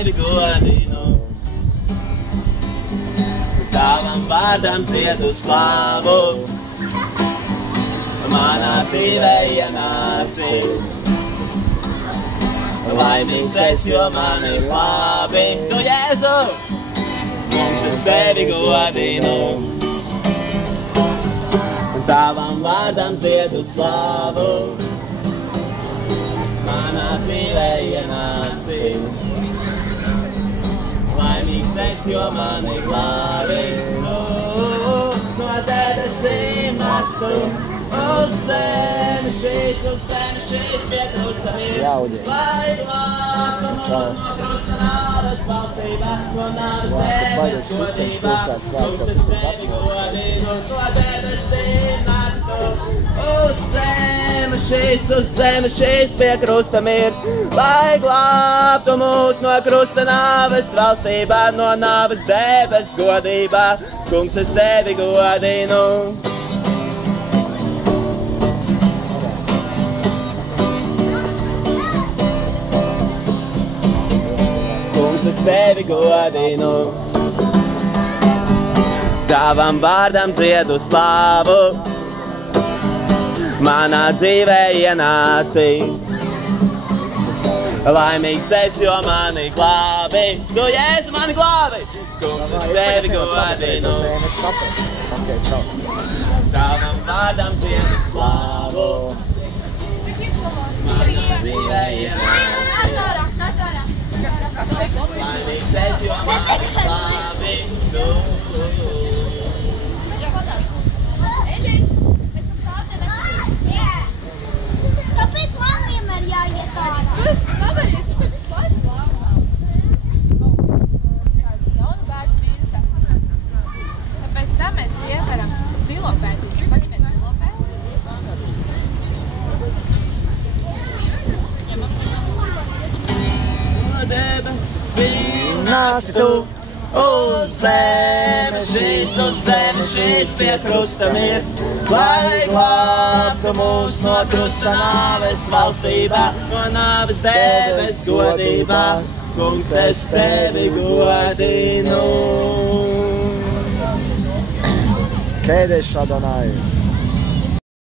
tevi godinu. Tavam vārdam dziedu slāvu, manā dzīvē ienāci. Laimīgs es, jo man ir labi. Tu, Jēzu, mums es tevi godinu. Tavam vārdam dziedu slāvu, manā dzīvē ienāci. Laimīgs es, jo man ir labi. No debesīm nāc tu, uz zemi šīs pie krusta ir. Lai glābtu mūs no krusta nāves valstībā, no nāves debes godībā. Kungs es tevi godinu, no debesīm nāc tu, uz zemi šīs pie krusta ir. Lai glābtu mūs no krusta nāves valstībā, no nāves debes godībā. Kungs es tevi godinu. Es tevi godinu, tavam vārdam dziedu slāvu, manā dzīvē ienāci. Laimīgs es, jo mani glābi, tu, Jēzu, mani glābi. Kungs, es tevi godinu, tavam vārdam dziedu slāvu, manā dzīvē ienāci. Laimīgs es, jo mani glābi, tu. Kāpēc man vienmēr jāiet ārā? Tu esi savējies, tu tev visu laiku glābā. Kāds jaunu bēršu vīrusa. Pēc tam mēs ieveram zilopēdu. Paņemiet zilopēdu. Debesīm nāc tu, uz zemi šīs pie krusta ir. Lai glābtu mūs no krusta nāves valstībā, no nāves debes godībā. Kungs, es tevi godinu. Kēdesh Adonai.